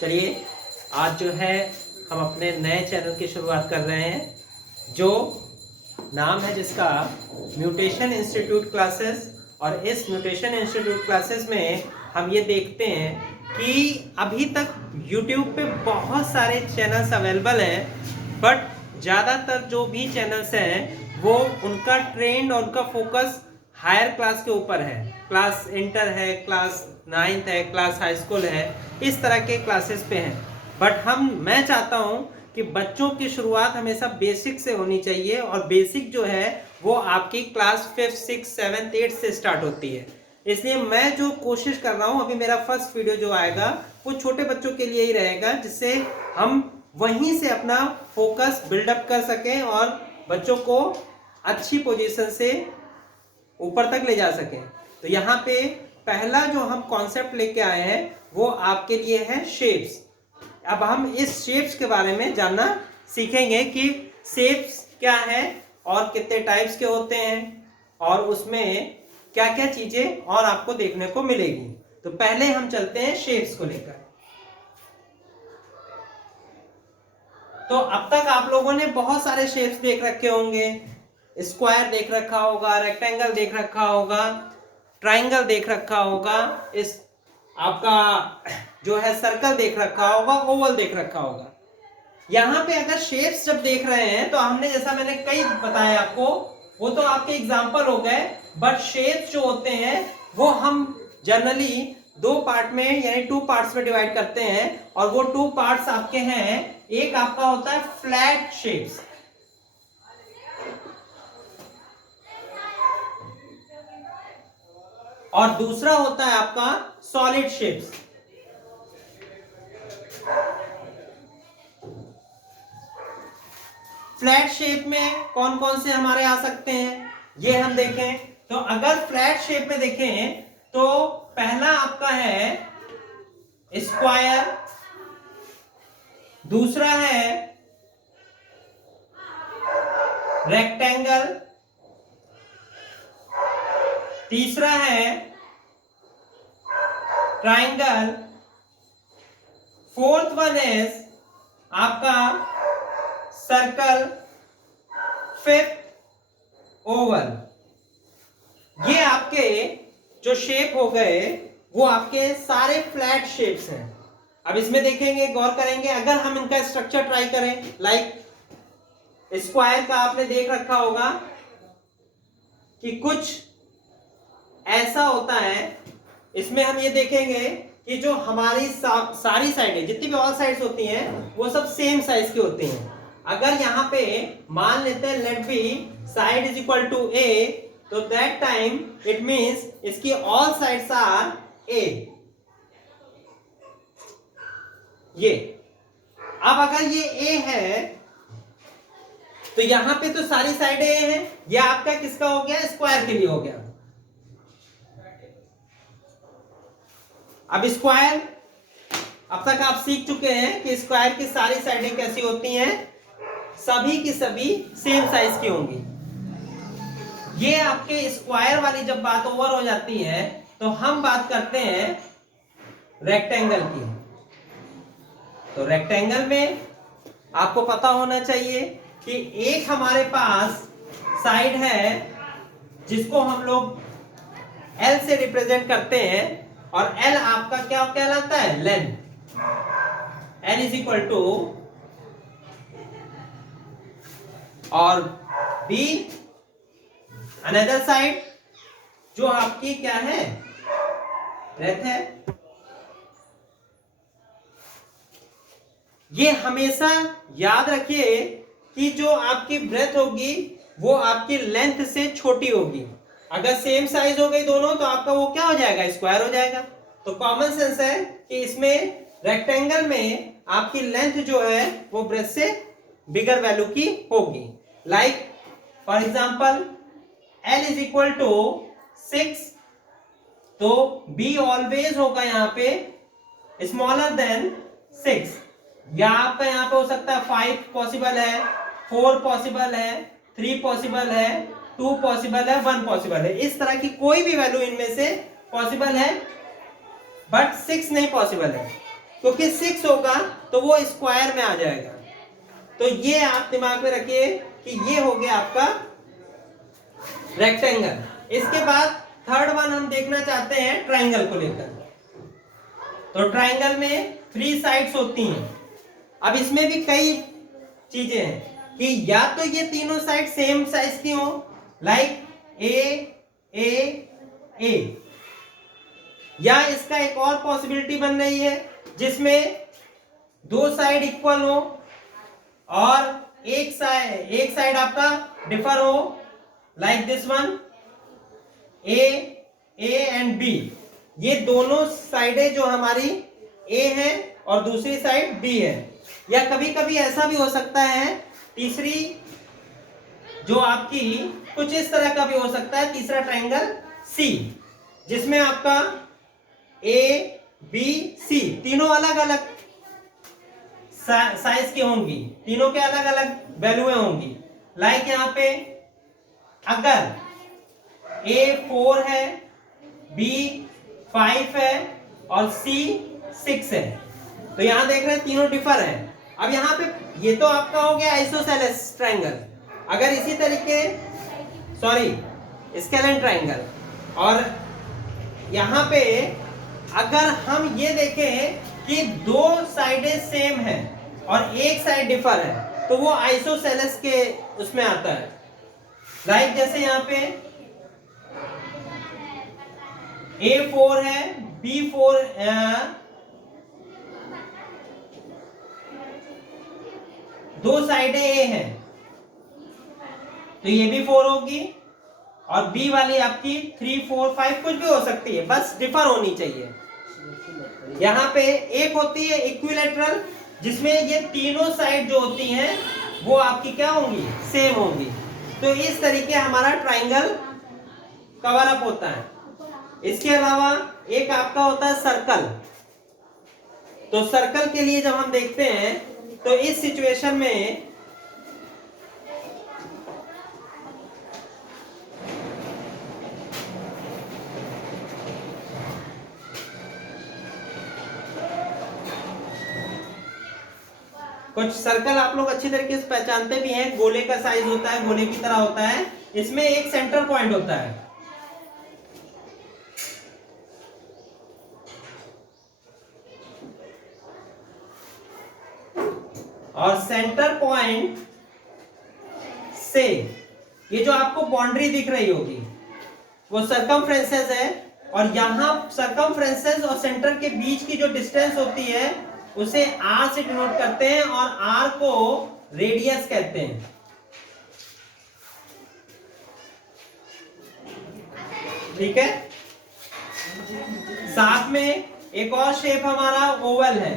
चलिए आज जो है हम अपने नए चैनल की शुरुआत कर रहे हैं जो नाम है जिसका म्यूटेशन इंस्टीट्यूट क्लासेस। और इस म्यूटेशन इंस्टीट्यूट क्लासेस में हम ये देखते हैं कि अभी तक YouTube पे बहुत सारे चैनल्स अवेलेबल हैं, बट ज़्यादातर जो भी चैनल्स हैं वो उनका ट्रेंड और उनका फोकस हायर क्लास के ऊपर है। क्लास इंटर है, क्लास 9th है, क्लास हाई स्कूल है, इस तरह के क्लासेस पे हैं। बट मैं चाहता हूं कि बच्चों की शुरुआत हमेशा बेसिक से होनी चाहिए, और बेसिक जो है वो आपकी class 5th 6th 7th 8th से स्टार्ट होती है। इसलिए मैं जो कोशिश कर रहा हूं, अभी मेरा फर्स्ट वीडियो जो आएगा वो छोटे बच्चों के लिए ही रहेगा, जिससे हम वहीं से अपना फोकस बिल्डअप कर सकें और बच्चों को अच्छी पोजीशन से ऊपर तक ले जा सकें। तो यहाँ पे पहला जो हम कॉन्सेप्ट लेके आए हैं वो आपके लिए है शेप्स। अब हम इस शेप्स के बारे में जानना सीखेंगे कि शेप्स क्या है और कितने टाइप्स के होते हैं और उसमें क्या क्या चीजें और आपको देखने को मिलेगी। तो पहले हम चलते हैं शेप्स को लेकर। तो अब तक आप लोगों ने बहुत सारे शेप्स देख रखे होंगे। स्क्वायर देख रखा होगा, रेक्टेंगल देख रखा होगा, ट्राइंगल देख रखा होगा, इस आपका जो है सर्कल देख रखा होगा, ओवल देख रखा होगा। यहाँ पे अगर शेप्स जब देख रहे हैं तो हमने, जैसा मैंने कई बताए आपको, वो तो आपके एग्जाम्पल हो गए, बट शेप्स जो होते हैं वो हम जनरली दो पार्ट में यानी 2 पार्ट्स में डिवाइड करते हैं। और वो 2 पार्ट्स आपके हैं, एक आपका होता है फ्लैट शेप्स, और दूसरा होता है आपका सॉलिड शेप्स। फ्लैट शेप में कौन कौन से हमारे आ सकते हैं ये हम देखें। तो अगर फ्लैट शेप में देखें तो पहला आपका है स्क्वायर, दूसरा है रेक्टेंगल, तीसरा है ट्राइंगल, फोर्थ वन इज आपका सर्कल, फिफ्थ ओवल। ये आपके जो शेप हो गए वो आपके सारे फ्लैट शेप्स हैं। अब इसमें देखेंगे, गौर करेंगे, अगर हम इनका स्ट्रक्चर ट्राई करें, लाइक स्क्वायर का आपने देख रखा होगा कि कुछ ऐसा होता है। इसमें हम ये देखेंगे कि जो हमारी सारी साइडें, जितनी भी ऑल साइड्स होती हैं, वो सब सेम साइज की होती हैं। अगर यहाँ पे मान लेते हैं let b side is equal to a, तो दैट टाइम इट मींस इसकी ऑल साइड्स आर ए। ये अब अगर ये ए है तो यहां पे तो सारी साइडें ए हैं, ये आपका किसका हो गया, स्क्वायर के लिए हो गया। अब स्क्वायर, अब तक आप सीख चुके हैं कि स्क्वायर की सारी साइडें कैसी होती हैं, सभी की सभी सेम साइज की होंगी। ये आपके स्क्वायर वाली जब बात ओवर हो जाती है तो हम बात करते हैं रेक्टेंगल की। तो रेक्टेंगल में आपको पता होना चाहिए कि एक हमारे पास साइड है जिसको हम लोग L से रिप्रेजेंट करते हैं, और L आपका क्या कहलाता है, length. L is equal to, और B अनदर साइड जो आपकी क्या है, ब्रेथ है। ये हमेशा याद रखिए कि जो आपकी ब्रेथ होगी वो आपकी लेंथ से छोटी होगी। अगर सेम साइज हो गई दोनों तो आपका वो क्या हो जाएगा, स्क्वायर हो जाएगा। तो कॉमन सेंस है कि इसमें रेक्टेंगल में आपकी लेंथ जो है वो ब्रेथ से बिगर वैल्यू की होगी। Like for example L is equal to 6, तो B ऑलवेज होगा यहाँ पे स्मॉलर देन 6। या आपका यहाँ पे हो सकता है 5 पॉसिबल है, 4 पॉसिबल है, 3 पॉसिबल है, 2 पॉसिबल है, 1 पॉसिबल है। इस तरह की कोई भी वैल्यू इनमें से पॉसिबल है, बट 6 नहीं पॉसिबल है। क्योंकि 6 होगा तो वो स्क्वायर में आ जाएगा। तो ये आप दिमाग में रखिए कि ये हो गया आपका रेक्टेंगल। इसके बाद थर्ड वन हम देखना चाहते हैं ट्राइंगल को लेकर। तो ट्राइंगल में 3 साइड्स होती हैं। अब इसमें भी कई चीजें हैं कि या तो ये तीनों साइड सेम साइज की हो, लाइक ए, या इसका एक और पॉसिबिलिटी बन रही है जिसमें 2 साइड इक्वल हो और एक साइड आपका डिफर हो, like this one A and B. ये दोनों साइडें जो हमारी ए है और दूसरी साइड बी है। या कभी कभी ऐसा भी हो सकता है तीसरी जो आपकी कुछ इस तरह का भी हो सकता है, तीसरा ट्रायंगल सी, जिसमें आपका ए बी सी तीनों अलग अलग साइज की होंगी, तीनों के अलग अलग वैल्यूएं होंगी। लाइक यहाँ पे अगर ए 4 है, बी 5 है और सी 6 है, तो यहां देख रहे हैं तीनों डिफर है। अब यहाँ पे ये तो आपका हो गया आइसोसेलेस ट्रायंगल। अगर इसी तरीके स्केलेन ट्रायंगल, और यहाँ पे अगर हम ये देखें कि 2 साइडें सेम है और एक साइड डिफर है, तो वो आइसोसेलेस के उसमें आता है। लाइक जैसे यहाँ पे A4 है, B4 2 साइडें A हैं, तो ये भी 4 होगी और B वाली आपकी 3 4 5 कुछ भी हो सकती है, बस डिफर होनी चाहिए। यहाँ पे एक होती है इक्विलेटरल, जिसमें ये तीनों साइड जो होती हैं वो आपकी क्या होंगी, सेम होंगी। तो इस तरीके हमारा ट्रायंगल कवर अप होता है। इसके अलावा एक आपका होता है सर्कल। तो सर्कल के लिए जब हम देखते हैं तो इस सिचुएशन में कुछ सर्कल आप लोग अच्छी तरीके से पहचानते भी हैं। गोले का साइज होता है, गोले की तरह होता है, इसमें एक सेंटर पॉइंट होता है। और सेंटर पॉइंट से ये जो आपको बाउंड्री दिख रही होगी वो सर्कमफ्रेंसेस है, और यहां सर्कमफ्रेंसेस और सेंटर के बीच की जो डिस्टेंस होती है उसे आर से डिनोट करते हैं, और आर को रेडियस कहते हैं। ठीक है। साथ में एक और शेप हमारा ओवल है।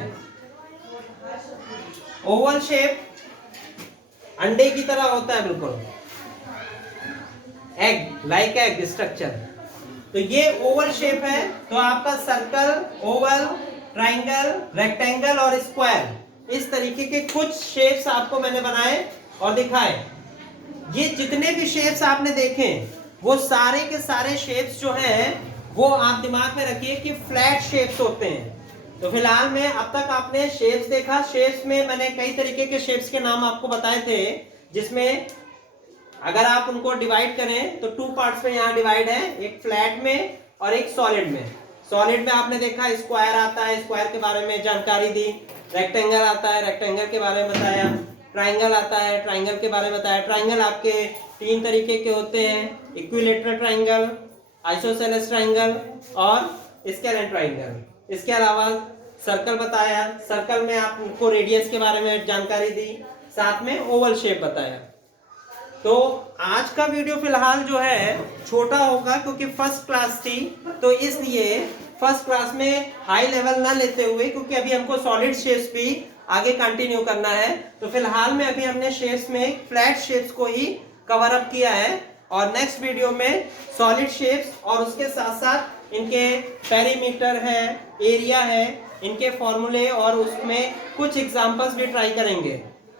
ओवल शेप अंडे की तरह होता है, बिल्कुल एग, लाइक एग स्ट्रक्चर। तो ये ओवल शेप है। तो आपका सर्कल, ओवल, ट्रायंगल, रेक्टेंगल और स्क्वायर, इस तरीके के कुछ शेप्स आपको मैंने बनाए और दिखाए। ये जितने भी शेप्स आपने देखे वो सारे के सारे शेप्स जो हैं वो आप दिमाग में रखिए कि फ्लैट शेप्स होते हैं। तो फिलहाल में अब तक आपने शेप्स देखा। शेप्स में मैंने कई तरीके के शेप्स के नाम आपको बताए थे, जिसमें अगर आप उनको डिवाइड करें तो 2 पार्ट्स में यहाँ डिवाइड है, एक फ्लैट में और एक सॉलिड में। सॉलिड में आपने देखा स्क्वायर आता है, स्क्वायर के बारे में जानकारी दी। रेक्टेंगल आता है, रेक्टेंगल के बारे में बताया। ट्रायंगल आता है, ट्रायंगल के बारे में बताया। ट्रायंगल आपके 3 तरीके के होते हैं, इक्विलेटरल ट्रायंगल, आइसोसेलेस ट्रायंगल और स्केलेन ट्रायंगल। इसके अलावा सर्कल बताया, सर्कल में आपको रेडियस के बारे में जानकारी दी, साथ में ओवल शेप बताया। तो आज का वीडियो फिलहाल जो है छोटा होगा क्योंकि फर्स्ट क्लास थी, तो इसलिए फर्स्ट क्लास में हाई लेवल ना लेते हुए, क्योंकि अभी हमको सॉलिड शेप्स भी आगे कंटिन्यू करना है, तो फिलहाल में अभी हमने शेप्स में फ्लैट शेप्स को ही कवर अप किया है। और नेक्स्ट वीडियो में सॉलिड शेप्स और उसके साथ साथ इनके पेरीमीटर है, एरिया है, इनके फॉर्मूले और उसमें कुछ एग्जांपल्स भी ट्राई करेंगे।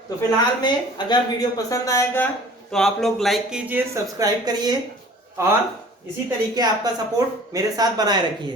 तो फिलहाल में अगर वीडियो पसंद आएगा तो आप लोग लाइक कीजिए, सब्सक्राइब करिए और इसी तरीके आपका सपोर्ट मेरे साथ बनाए रखिए।